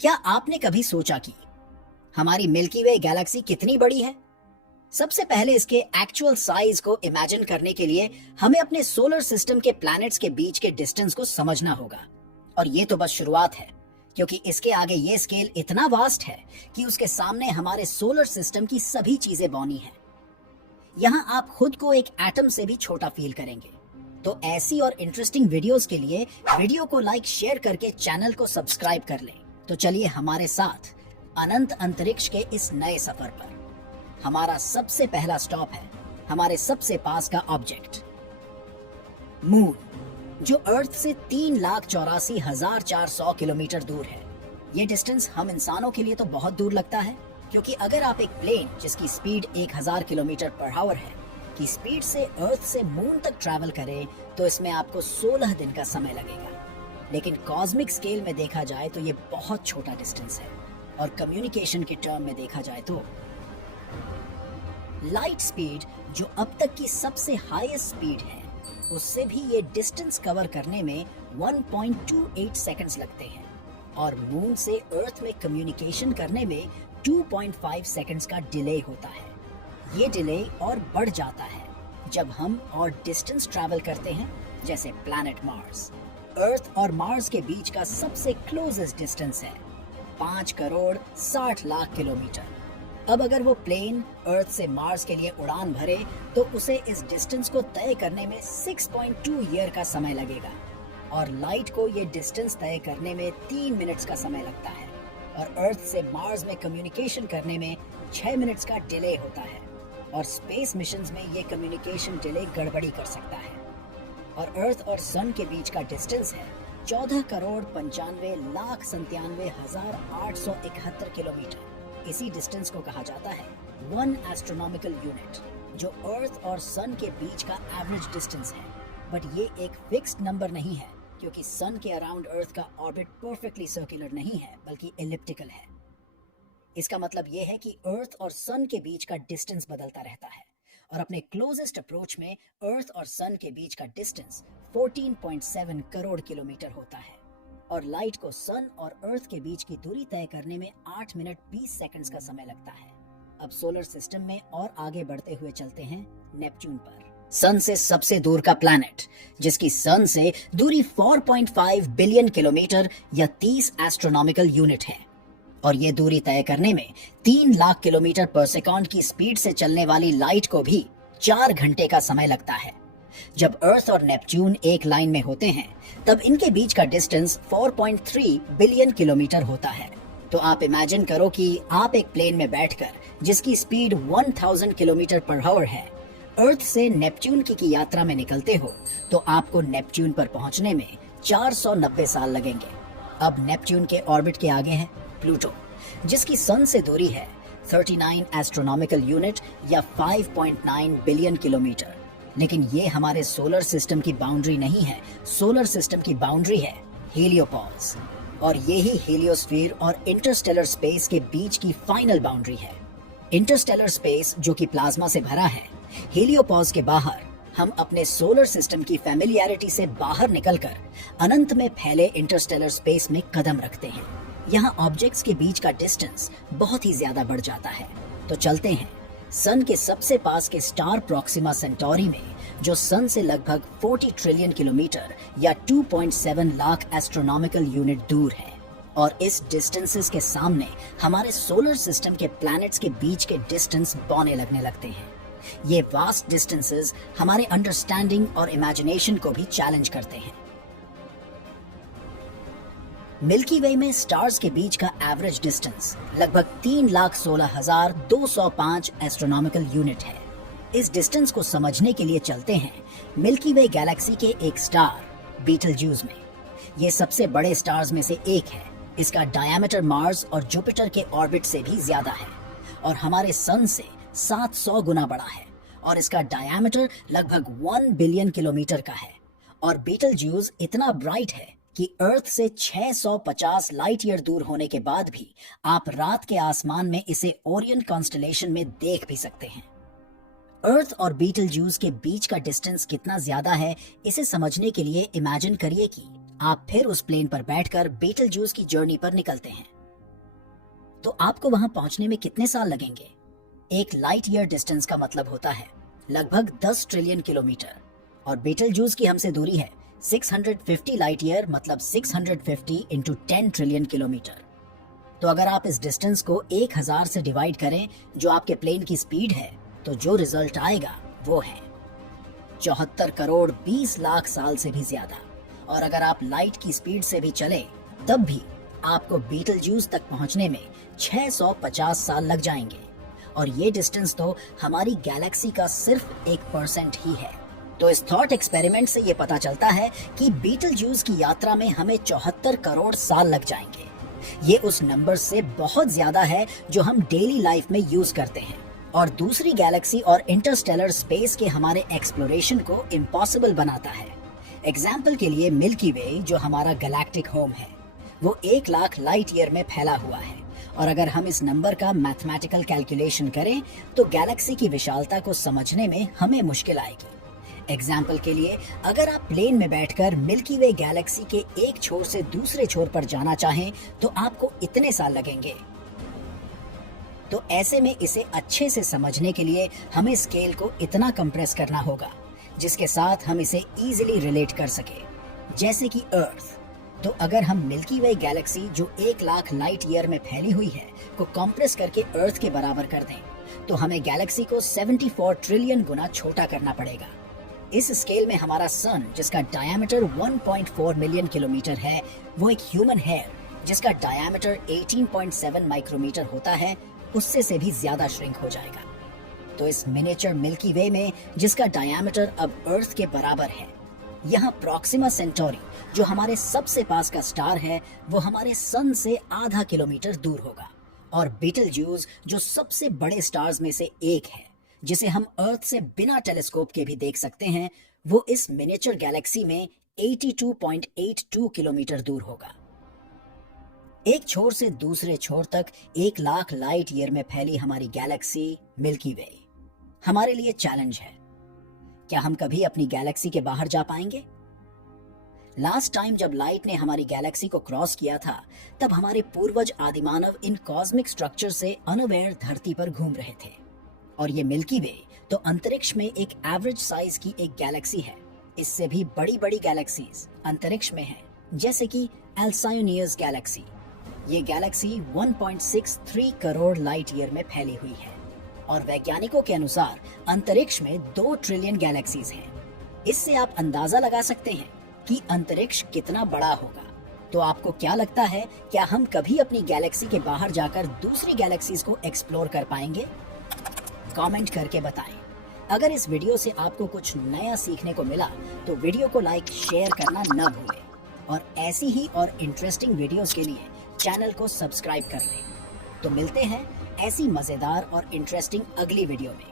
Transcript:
क्या आपने कभी सोचा कि हमारी मिल्की वे गैलेक्सी कितनी बड़ी है? सबसे पहले इसके एक्चुअल साइज को इमेजिन करने के लिए हमें अपने सोलर सिस्टम के प्लैनेट्स के बीच के डिस्टेंस को समझना होगा। और ये तो बस शुरुआत है, क्योंकि इसके आगे ये स्केल इतना वास्ट है कि उसके सामने हमारे सोलर सिस्टम की सभी चीजें बौनी हैं। यहाँ आप खुद को एक एटम से भी छोटा फील करेंगे। तो ऐसी और इंटरेस्टिंग वीडियोस के लिए वीडियो को लाइक शेयर करके चैनल को सब्सक्राइब कर लें। तो चलिए हमारे साथ अनंत अंतरिक्ष के इस नए सफर पर। हमारा सबसे पहला स्टॉप है हमारे सबसे पास का ऑब्जेक्ट, मून, जो अर्थ से 3,84,400 किलोमीटर दूर है। ये डिस्टेंस हम इंसानों के लिए तो बहुत दूर लगता है, क्योंकि अगर आप एक प्लेन जिसकी स्पीड 1000 किलोमीटर पर आवर है की स्पीड से अर्थ से मून तक ट्रैवल करें तो इसमें आपको 16 दिन का समय लगेगा। लेकिन कॉस्मिक स्केल में देखा जाए तो ये बहुत छोटा डिस्टेंस है, और कम्युनिकेशन के टर्म में देखा जाए तो लाइट स्पीड, जो अब तक की सबसे हाईएस्ट स्पीड है, उससे भी ये डिस्टेंस कवर करने में 1.28 सेकंड्स लगते हैं, और मून से अर्थ में कम्युनिकेशन करने में 2.5 सेकंड्स का डिले होता है। ये डिले और बढ़ जाता है जब हम और डिस्टेंस ट्रैवल करते हैं, जैसे प्लैनेट मार्स। अर्थ और मार्स के बीच का सबसे क्लोजेस्ट डिस्टेंस है 5,60,00,000 किलोमीटर। अब अगर वो प्लेन अर्थ से मार्स के लिए उड़ान भरे तो उसे इस डिस्टेंस को तय करने में 6.2 ईयर का समय लगेगा, और लाइट को ये डिस्टेंस तय करने में 3 मिनट्स का समय लगता है, और अर्थ से मार्स में कम्युनिकेशन करने में 6 मिनट्स का डिले होता है। और स्पेस मिशंस में ये कम्युनिकेशन डिले गड़बड़ी कर सकता है। और अर्थ और सन के बीच का डिस्टेंस है 14,95,97,871 किलोमीटर। इसी डिस्टेंस को कहा जाता है 1 एस्ट्रोनॉमिकल यूनिट, जो अर्थ और सन के बीच का एवरेज डिस्टेंस है। बट ये एक फिक्स्ड नंबर नहीं है, क्योंकि सन के अराउंड अर्थ का ऑर्बिट परफेक्टली सर्कुलर नहीं है, बल्कि एलिप्टिकल है। इसका मतलब ये है कि अर्थ और सन के बीच का डिस्टेंस बदलता रहता है, और अपने क्लोजेस्ट अप्रोच में अर्थ और सन के बीच का डिस्टेंस 14.7 करोड़ किलोमीटर होता है, और लाइट को सन और अर्थ के बीच की दूरी तय करने में 8 मिनट 20 सेकंड्स का समय लगता है। अब सोलर सिस्टम में और आगे बढ़ते हुए चलते हैं नेपच्यून पर, सन से सबसे दूर का प्लैनेट, जिसकी सन से दूरी 4.5 बिलियन किलोमीटर या 30 एस्ट्रोनॉमिकल यूनिट है। और ये दूरी तय करने में 3 लाख किलोमीटर पर सेकंड की स्पीड से चलने वाली लाइट को भी 4 घंटे का समय लगता है। जब अर्थ और नेपच्यून एक लाइन में होते हैं तब इनके बीच का डिस्टेंस 4.3 बिलियन किलोमीटर होता है। तो आप इमेजिन करो कि आप एक प्लेन में बैठकर, जिसकी स्पीड 1000 किलोमीटर पर आवर है, अर्थ से नेपच्यून की यात्रा में निकलते हो, तो आपको नेपच्यून पर पहुंचने में 490 साल लगेंगे। अब नेपच्यून के ऑर्बिट के आगे है प्लूटो, जिसकी सन से दूरी है 39 एस्ट्रोनॉमिकल यूनिट या 5.9 बिलियन किलोमीटर। लेकिन ये हमारे सोलर सिस्टम की बाउंड्री नहीं है। सोलर सिस्टम की बाउंड्री है हेलियोपॉज, और ये ही हेलियोस्फीयर और इंटरस्टेलर स्पेस के बीच की फाइनल बाउंड्री है। इंटरस्टेलर स्पेस, जो कि प्लाज्मा से भरा है, हेलियोपॉज के बाहर हम अपने सोलर सिस्टम की फैमिलियरिटी से बाहर निकलकर अनंत में फैले इंटरस्टेलर स्पेस में कदम रखते हैं। यहाँ ऑब्जेक्ट्स के बीच का डिस्टेंस बहुत ही ज्यादा बढ़ जाता है। तो चलते हैं सन के सबसे पास के स्टार प्रोक्सिमा सेंटोरी में, जो सन से लगभग 40 ट्रिलियन किलोमीटर या 2.7 लाख एस्ट्रोनॉमिकल यूनिट दूर है। और इस डिस्टेंसेस के सामने हमारे सोलर सिस्टम के प्लैनेट्स के बीच के डिस्टेंस बौने लगने लगते हैं। ये वास्ट डिस्टेंसेस हमारे अंडरस्टैंडिंग और इमेजिनेशन को भी चैलेंज करते हैं। मिल्की वे में स्टार्स के बीच का एवरेज डिस्टेंस लगभग 3,16,205 एस्ट्रोनॉमिकल यूनिट है। इस डिस्टेंस को समझने के लिए चलते हैं मिल्की वे गैलेक्सी के एक स्टार बीटलजूस में। ये सबसे बड़े स्टार्स में से एक है। इसका डायमीटर मार्स और जुपिटर के ऑर्बिट से भी ज्यादा है, और हमारे सन से 700 गुना बड़ा है, और इसका डायमीटर लगभग 1 बिलियन किलोमीटर का है। और बीटलजूस इतना ब्राइट है कि अर्थ से 650 लाइट ईयर दूर होने के बाद भी आप रात के आसमान में इसे ओरियन कॉन्स्टलेशन में देख भी सकते हैं। अर्थ और बीटलजूस के बीच का डिस्टेंस कितना ज्यादा है, इसे समझने के लिए इमेजिन करिए कि आप फिर उस प्लेन पर बैठकर बीटलजूस की जर्नी पर निकलते हैं। तो आपको वहां पहुंचने में कितने साल लगेंगे? एक लाइट ईयर डिस्टेंस का मतलब होता है लगभग 10 ट्रिलियन किलोमीटर, और बीटलजूस की हमसे दूरी है 650 लाइट ईयर, मतलब 650 इंटू 10 ट्रिलियन किलोमीटर। तो अगर आप इस डिस्टेंस को 1000 से डिवाइड करें, जो आपके प्लेन की स्पीड है, तो जो रिजल्ट आएगा वो है 74 करोड़ 20 लाख साल से भी ज्यादा। और अगर आप लाइट की स्पीड से भी चले, तब भी आपको बीटलजूस तक पहुंचने में 650 साल लग जाएंगे। और ये डिस्टेंस तो हमारी गैलेक्सी का सिर्फ 1% ही है। तो इस थॉट एक्सपेरिमेंट से ये पता चलता है कि बीटलजूस की यात्रा में हमें 74 करोड़ साल लग जाएंगे। ये उस नंबर से बहुत ज्यादा है जो हम डेली लाइफ में यूज करते हैं, और दूसरी गैलेक्सी और इंटरस्टेलर स्पेस के हमारे एक्सप्लोरेशन को इम्पॉसिबल बनाता है। एग्जाम्पल के लिए मिल्की वे, जो हमारा गैलेक्टिक होम है, वो 1 लाख लाइट ईयर में फैला हुआ है। और अगर हम इस नंबर का मैथमेटिकल कैलकुलेशन करें, तो गैलेक्सी की विशालता को समझने में हमें मुश्किल आएगी। एग्जाम्पल के लिए, अगर आप प्लेन में बैठकर मिल्की वे गैलेक्सी के एक छोर से दूसरे छोर पर जाना चाहें, तो आपको इतने साल लगेंगे। तो ऐसे में इसे अच्छे से समझने के लिए हमें स्केल को इतना कंप्रेस करना होगा जिसके साथ हम इसे इजीली रिलेट कर सके, जैसे कि अर्थ। तो अगर हम मिल्की वे गैलेक्सी, जो 1 लाख लाइट ईयर में फैली हुई है, को कंप्रेस करके अर्थ के बराबर कर दें, तो हमें गैलेक्सी को 74 ट्रिलियन गुना छोटा करना पड़ेगा। इस स्केल में हमारा सन, जिसका डायमीटर 1.4 मिलियन किलोमीटर है, वो एक ह्यूमन हेयर, जिसका डायमीटर 18.7 माइक्रोमीटर होता है, उससे से भी ज्यादा श्रिंक हो जाएगा। तो इस मिनिएचर मिल्की वे में, जिसका डायमीटर अब अर्थ के बराबर है, यहाँ प्रॉक्सिमा सेंटोरी, जो हमारे सबसे पास का स्टार है, वो हमारे सन से आधा किलोमीटर दूर होगा। और बीटलजूस, जो सबसे बड़े स्टार्स में से एक है, जिसे हम अर्थ से बिना टेलीस्कोप के भी देख सकते हैं, वो इस मिनिएचर गैलेक्सी में 82.82 किलोमीटर दूर होगा। एक छोर से दूसरे छोर तक 1 लाख लाइट ईयर में फैली हमारी गैलेक्सी मिल्की वे हमारे लिए चैलेंज है। क्या हम कभी अपनी गैलेक्सी के बाहर जा पाएंगे? लास्ट टाइम जब लाइट ने हमारी गैलेक्सी को क्रॉस किया था, तब हमारे पूर्वज आदिमानव इन कॉस्मिक स्ट्रक्चर से अनअवेयर धरती पर घूम रहे थे। और ये मिल्की वे तो अंतरिक्ष में एक एवरेज साइज की एक गैलेक्सी है। इससे भी बड़ी बड़ी गैलेक्सीज अंतरिक्ष में हैं, जैसे कि एल्साइनियस गैलेक्सी। ये गैलेक्सी 1.63 करोड़ लाइट ईयर में फैली हुई है, और वैज्ञानिकों के अनुसार अंतरिक्ष में 2 ट्रिलियन गैलेक्सीज हैं। इससे आप अंदाजा लगा सकते हैं कि अंतरिक्ष कितना बड़ा होगा। तो आपको क्या लगता है, क्या हम कभी अपनी गैलेक्सी के बाहर जाकर दूसरी गैलेक्सीज को एक्सप्लोर कर पाएंगे? कमेंट करके बताएं। अगर इस वीडियो से आपको कुछ नया सीखने को मिला, तो वीडियो को लाइक शेयर करना न भूलें, और ऐसी ही और इंटरेस्टिंग वीडियोस के लिए चैनल को सब्सक्राइब कर लें। तो मिलते हैं ऐसी मजेदार और इंटरेस्टिंग अगली वीडियो में।